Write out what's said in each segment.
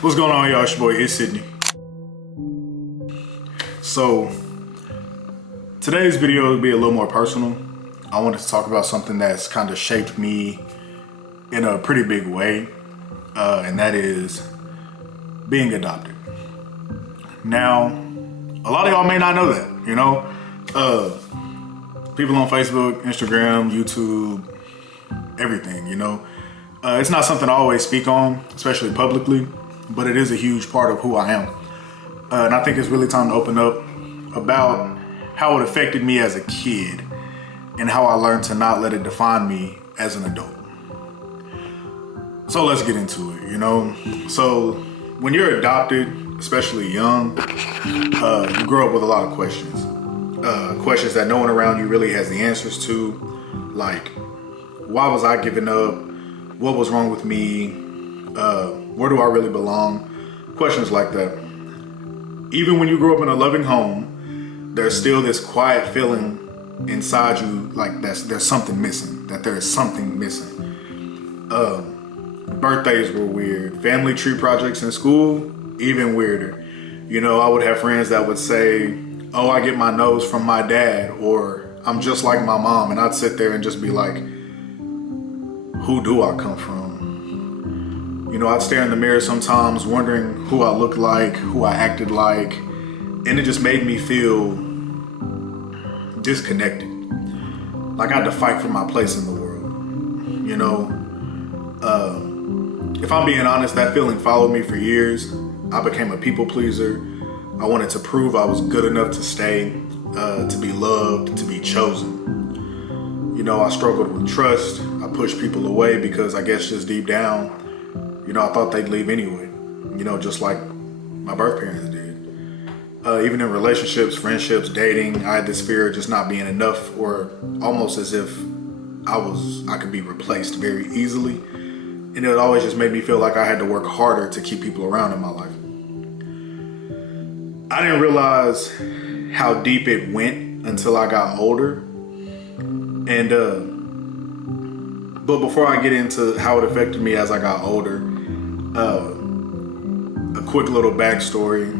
What's going on, y'all? It's your boy, it's Sydney. So, today's video will be a little more personal. I wanted to talk about something that's kind of shaped me in a pretty big way, and that is being adopted. Now, a lot of y'all may not know that, you know? People on Facebook, Instagram, YouTube, everything, you know? It's not something I always speak on, especially publicly, but it is a huge part of who I am. And I think it's really time to open up about how it affected me as a kid and how I learned to not let it define me as an adult. So let's get into it, you know? So when you're adopted, especially young, you grow up with a lot of questions. Questions that no one around you really has the answers to, like, why was I given up? What was wrong with me? Where do I really belong? Questions like that. Even when you grow up in a loving home, there's still this quiet feeling inside you, like there's something missing, that there is something missing. Birthdays were weird. Family tree projects in school, even weirder. You know, I would have friends that would say, oh, I get my nose from my dad, or I'm just like my mom. And I'd sit there and just be like, who do I come from? You know, I'd stare in the mirror sometimes wondering who I looked like, who I acted like, and it just made me feel disconnected. Like I had to fight for my place in the world, you know? If I'm being honest, that feeling followed me for years. I became a people pleaser. I wanted to prove I was good enough to stay, to be loved, to be chosen. You know, I struggled with trust. I pushed people away because I guess just deep down, you know, I thought they'd leave anyway. You know, just like my birth parents did. Even in relationships, friendships, dating, I had this fear of just not being enough, or almost as if I could be replaced very easily. And it always just made me feel like I had to work harder to keep people around in my life. I didn't realize how deep it went until I got older. And, but before I get into how it affected me as I got older, a quick little backstory.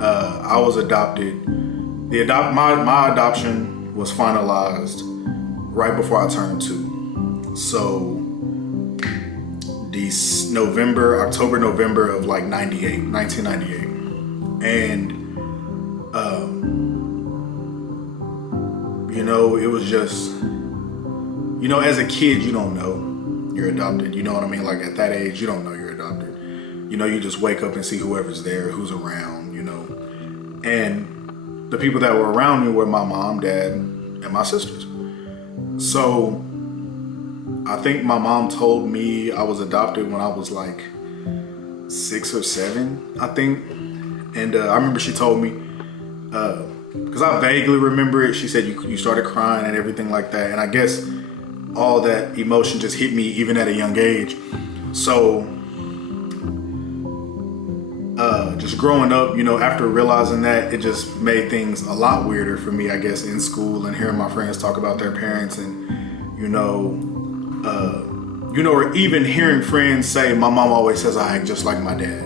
I was adopted. My adoption was finalized right before I turned 2. So October, November of like 1998. And, you know, it was just, you know, as a kid, you don't know you're adopted. You know what I mean? Like at that age, you don't know you're adopted. You know, you just wake up and see whoever's there, who's around, you know. And the people that were around me were my mom, dad, and my sisters. So I think my mom told me I was adopted when I was like 6 or 7, I think. And I remember she told me, because I vaguely remember it, she said you started crying and everything like that. And I guess all that emotion just hit me even at a young age. So just growing up, you know, after realizing that, it just made things a lot weirder for me, I guess, in school and hearing my friends talk about their parents and, you know, or even hearing friends say, my mom always says I act just like my dad,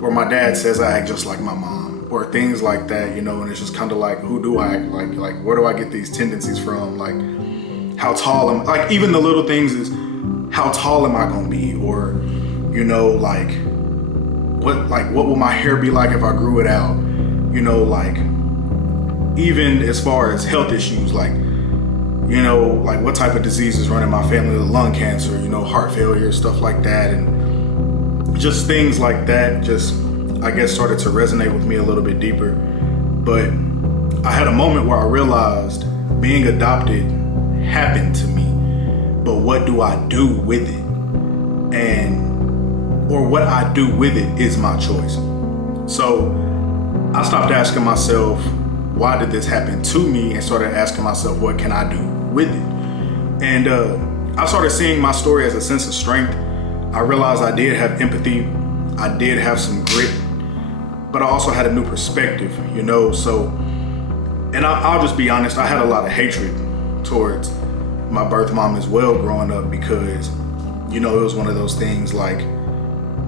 or my dad says I act just like my mom, or things like that, you know. And it's just kind of like, who do I act like? Like, where do I get these tendencies from? Like, how tall am I? Like, even the little things is, how tall am I gonna be? Or, you know, like what will my hair be like if I grew it out? You know, like, even as far as health issues, like, you know, like what type of diseases run in my family, lung cancer, you know, heart failure, stuff like that. And just things like that just, I guess, started to resonate with me a little bit deeper. But I had a moment where I realized being adopted happened to me, but what do I do with it? Or what I do with it is my choice. So I stopped asking myself, why did this happen to me? And started asking myself, what can I do with it? And I started seeing my story as a sense of strength. I realized I did have empathy. I did have some grit, but I also had a new perspective, you know? So, and I'll just be honest, I had a lot of hatred towards my birth mom as well growing up, because, you know, it was one of those things like,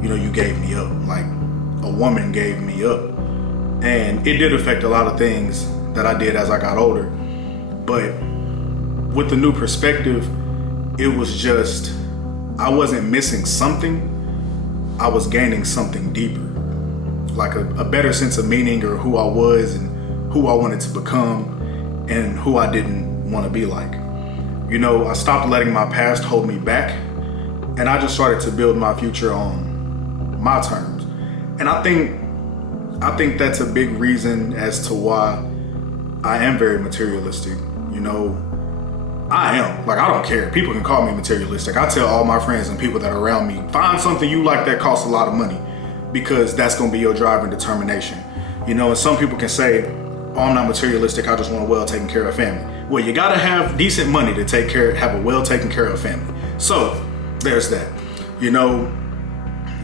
you know, you gave me up. Like, a woman gave me up. And it did affect a lot of things that I did as I got older. But with the new perspective, it was just, I wasn't missing something, I was gaining something deeper. Like a better sense of meaning, or who I was and who I wanted to become and who I didn't want to be like. You know, I stopped letting my past hold me back, and I just started to build my future on my terms. And I think that's a big reason as to why I am very materialistic. You know, I am. Like, I don't care. People can call me materialistic. I tell all my friends and people that are around me, find something you like that costs a lot of money, because that's going to be your drive and determination. You know, and some people can say, oh, I'm not materialistic, I just want a well taken care of family. Well, you got to have decent money to have a well taken care of family. So there's that, you know.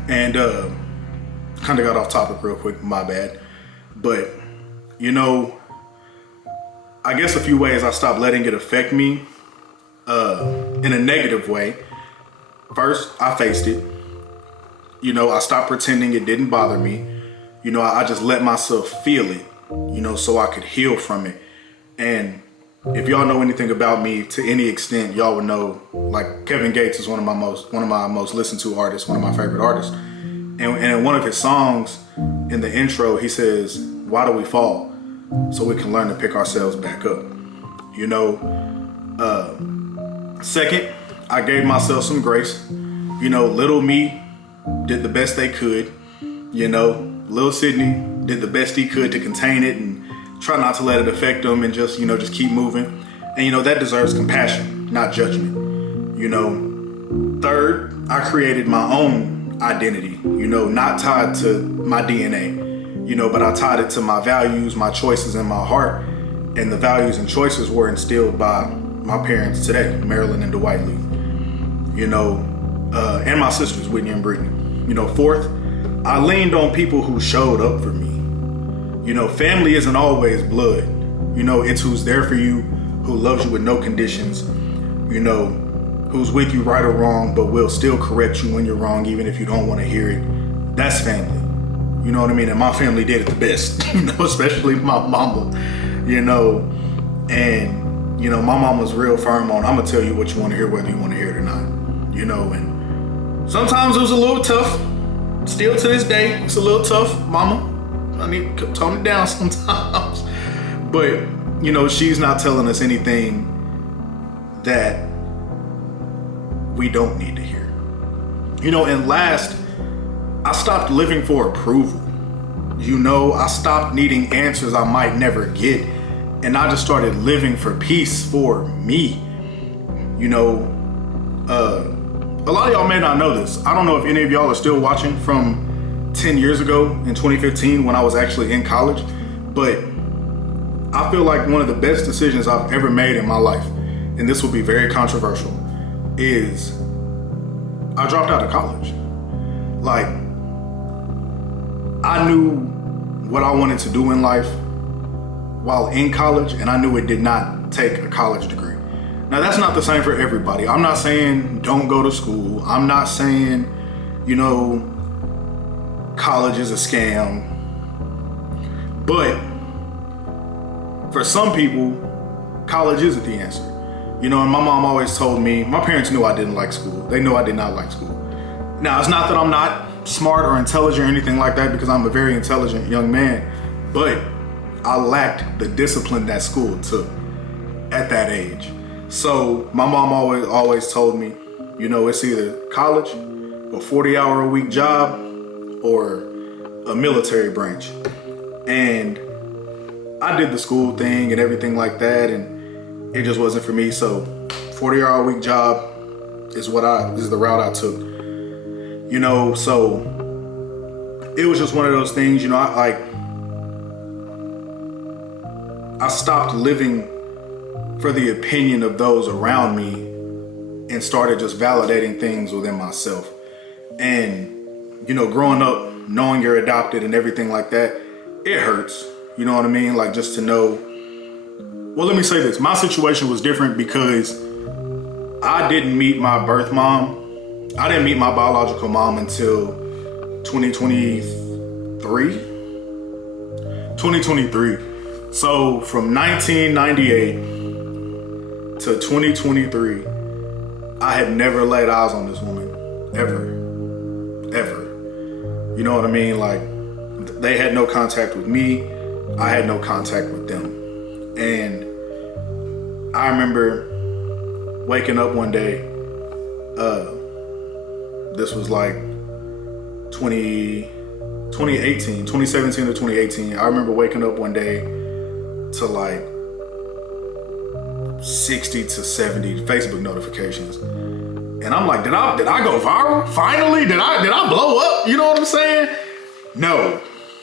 And kind of got off topic real quick, my bad. But, you know, I guess a few ways I stopped letting it affect me in a negative way. First, I faced it. You know, I stopped pretending it didn't bother me. You know, I just let myself feel it, you know, so I could heal from it. And if y'all know anything about me to any extent, y'all would know, like, Kevin Gates is one of my most listened to artists, one of my favorite artists. And in one of his songs, in the intro, he says, why do we fall? So we can learn to pick ourselves back up. You know, second, I gave myself some grace. You know, little me did the best they could. You know, little Sydney did the best he could to contain it and try not to let it affect him, and just, you know, just keep moving. And, you know, that deserves compassion, not judgment. You know, third, I created my own identity, you know, not tied to my DNA, you know, but I tied it to my values, my choices, and my heart. And the values and choices were instilled by my parents today, Marilyn and Dwight Lee, you know, and my sisters, Whitney and Brittany. You know, fourth, I leaned on people who showed up for me. You know, family isn't always blood. You know, it's who's there for you, who loves you with no conditions, you know, who's with you right or wrong, but will still correct you when you're wrong, even if you don't want to hear it. That's family. You know what I mean? And my family did it the best, you know, especially my mama, you know. And, you know, my mama's real firm on, I'm going to tell you what you want to hear, whether you want to hear it or not, you know. And sometimes it was a little tough. Still to this day, it's a little tough, mama. I need to tone it down sometimes. But, you know, she's not telling us anything that we don't need to hear. You know, and last, I stopped living for approval. You know, I stopped needing answers I might never get. And I just started living for peace for me. You know, a lot of y'all may not know this. I don't know if any of y'all are still watching from 10 years ago in 2015 when I was actually in college, but I feel like one of the best decisions I've ever made in my life, and this will be very controversial, is I dropped out of college. Like, I knew what I wanted to do in life while in college, and I knew it did not take a college degree. Now, that's not the same for everybody. I'm not saying don't go to school. I'm not saying, you know, college is a scam. But for some people, college isn't the answer. You know, and my mom always told me, my parents knew I didn't like school. They knew I did not like school. Now, it's not that I'm not smart or intelligent or anything like that, because I'm a very intelligent young man, but I lacked the discipline that school took at that age. So my mom always told me, you know, it's either college, a 40-hour-a-week job, or a military branch. And I did the school thing and everything like that, and it just wasn't for me. So 40-hour-a-week job is the route I took. You know, so it was just one of those things, you know, I stopped living for the opinion of those around me and started just validating things within myself. And, you know, growing up, knowing you're adopted and everything like that, it hurts. You know what I mean? Like, just to know. Well, let me say this. My situation was different because I didn't meet my birth mom. I didn't meet my biological mom until 2023, 2023. So from 1998 to 2023, I had never laid eyes on this woman, ever. You know what I mean? Like, they had no contact with me. I had no contact with them. And I remember waking up one day, this was like 2017 to 2018. I remember waking up one day to like 60 to 70 Facebook notifications. And I'm like, did I go viral? Finally? Did I blow up? You know what I'm saying? No.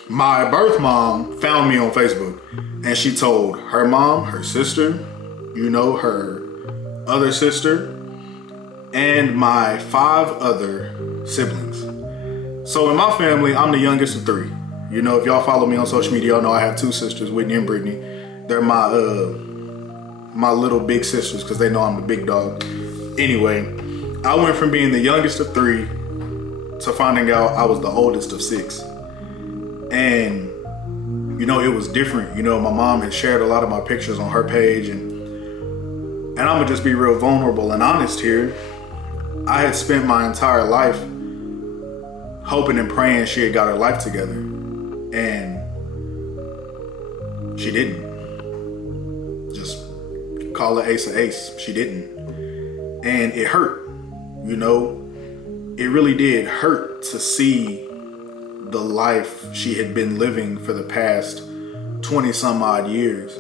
My birth mom found me on Facebook, and she told her mom, her sister, her other sister, and my 5 other siblings. So in my family, I'm the youngest of 3. If y'all follow me on social media, y'all know I have 2 sisters, Whitney and Brittany. They're my little big sisters because they know I'm the big dog. Anyway, I went from being the youngest of 3 to finding out I was the oldest of 6. And, it was different. My mom had shared a lot of my pictures on her page, and I'm gonna just be real vulnerable and honest here. I had spent my entire life hoping and praying she had got her life together, and she didn't. Just call her ace of ace. She didn't. And it hurt. It really did hurt to see the life she had been living for the past 20 some odd years.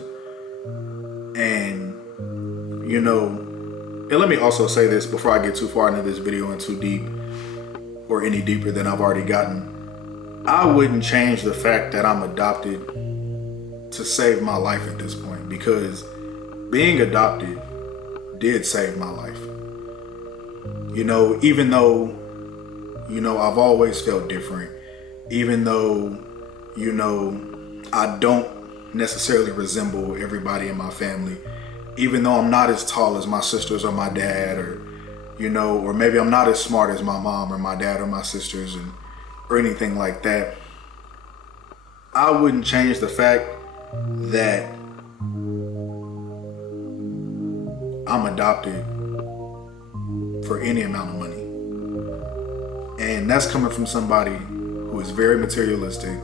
And, and let me also say this before I get too far into this video and too deep, or any deeper than I've already gotten. I wouldn't change the fact that I'm adopted to save my life at this point, because being adopted did save my life. Even though, I've always felt different, even though, I don't necessarily resemble everybody in my family, even though I'm not as tall as my sisters or my dad, or maybe I'm not as smart as my mom or my dad or my sisters, or anything like that. I wouldn't change the fact that I'm adopted for any amount of money. And that's coming from somebody who is very materialistic,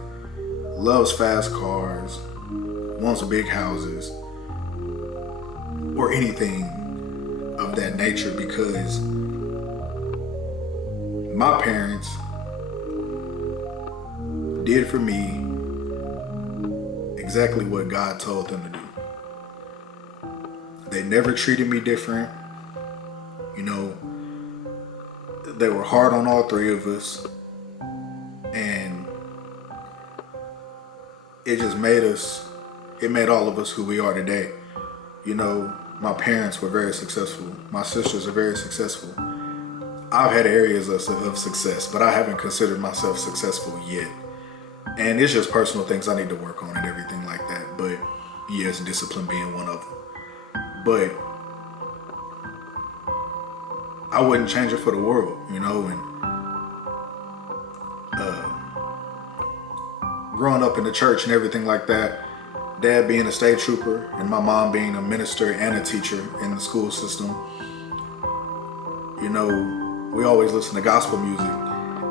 loves fast cars, wants big houses, or anything of that nature, because my parents did for me exactly what God told them to do. They never treated me different. They were hard on all 3 of us, and it just made all of us who we are today. My parents were very successful. My sisters are very successful. I've had areas of success, but I haven't considered myself successful yet. And it's just personal things I need to work on and everything like that. But yes, discipline being one of them. But I wouldn't change it for the world, and growing up in the church and everything like that, Dad being a state trooper and my mom being a minister and a teacher in the school system, we always listen to gospel music.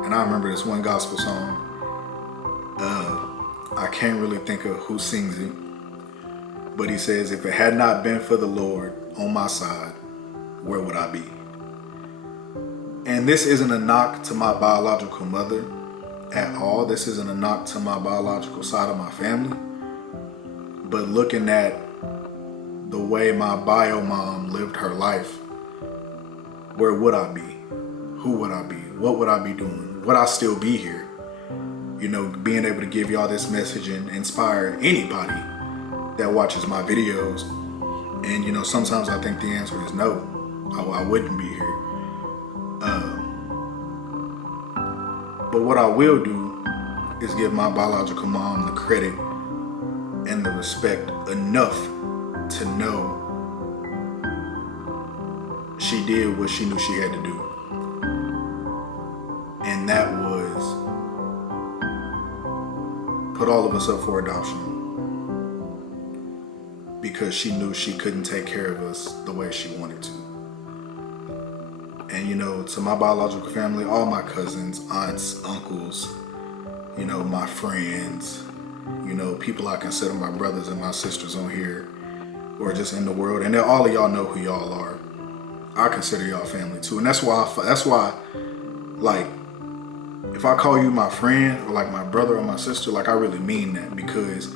And I remember this one gospel song. I can't really think of who sings it, but he says, "If it had not been for the Lord on my side, where would I be?" And this isn't a knock to my biological mother at all. This isn't a knock to my biological side of my family. But looking at the way my bio mom lived her life, where would I be? Who would I be? What would I be doing? Would I still be here? Being able to give y'all this message and inspire anybody that watches my videos. And, sometimes I think the answer is no. I wouldn't be here. But what I will do is give my biological mom the credit and the respect enough to know she did what she knew she had to do. And that was put all of us up for adoption because she knew she couldn't take care of us the way she wanted to. And you know, to my biological family, all my cousins, aunts, uncles, you know, my friends, you know, people I consider my brothers and my sisters on here or just in the world, and all of y'all know who y'all are. I consider y'all family too. And that's why like, if I call you my friend or like my brother or my sister, like I really mean that, because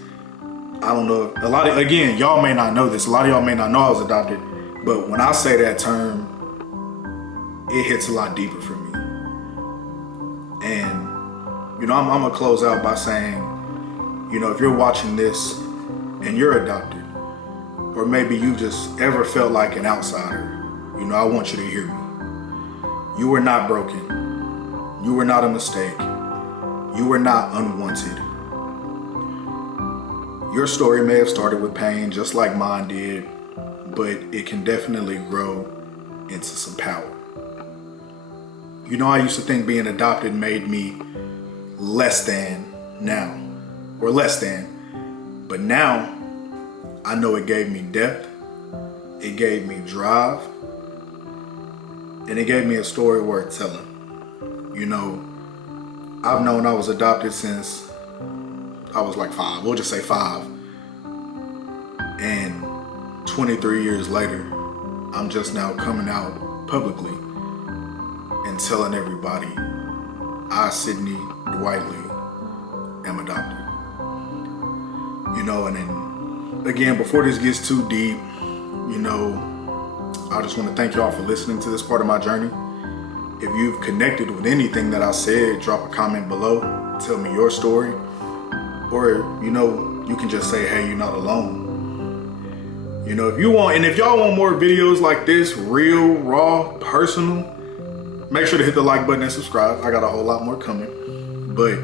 I don't know, again, y'all may not know this, a lot of y'all may not know I was adopted, but when I say that term, it hits a lot deeper for me. And, you know, I'm gonna close out by saying, you know, if you're watching this and you're adopted, or maybe you just ever felt like an outsider, you know, I want you to hear me. You were not broken. You were not a mistake. You were not unwanted. Your story may have started with pain, just like mine did, but it can definitely grow into some power. You know, I used to think being adopted made me less than now, or less than, but now I know it gave me depth, it gave me drive, and it gave me a story worth telling. You know, I've known I was adopted since I was like 5, we'll just say 5. And 23 years later, I'm just now coming out publicly and telling everybody I, Sydney Dwight Lee, am adopted. You know, and then again, before this gets too deep, you know, I just want to thank y'all for listening to this part of my journey. If you've connected with anything that I said, drop a comment below, tell me your story, or, you know, you can just say, hey, you're not alone. You know, if you want, and if y'all want more videos like this, real, raw, personal, make sure to hit the like button and subscribe. I got a whole lot more coming, but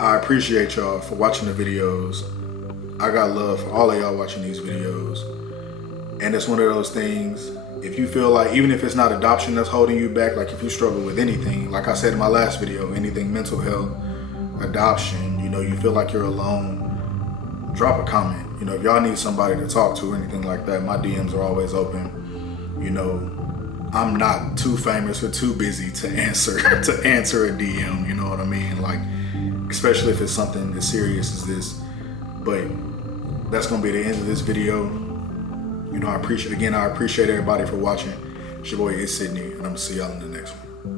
I appreciate y'all for watching the videos. I got love for all of y'all watching these videos. And it's one of those things, if you feel like, even if it's not adoption that's holding you back, like if you struggle with anything, like I said in my last video, anything mental health, adoption, you know, you feel like you're alone, drop a comment. You know, if y'all need somebody to talk to or anything like that, my DMs are always open. You know, I'm not too famous or too busy to answer a DM, you know what I mean? Like, especially if it's something as serious as this. But that's gonna be the end of this video. You know, I appreciate everybody for watching. It's your boy, it's Sydney, and I'm gonna see y'all in the next one.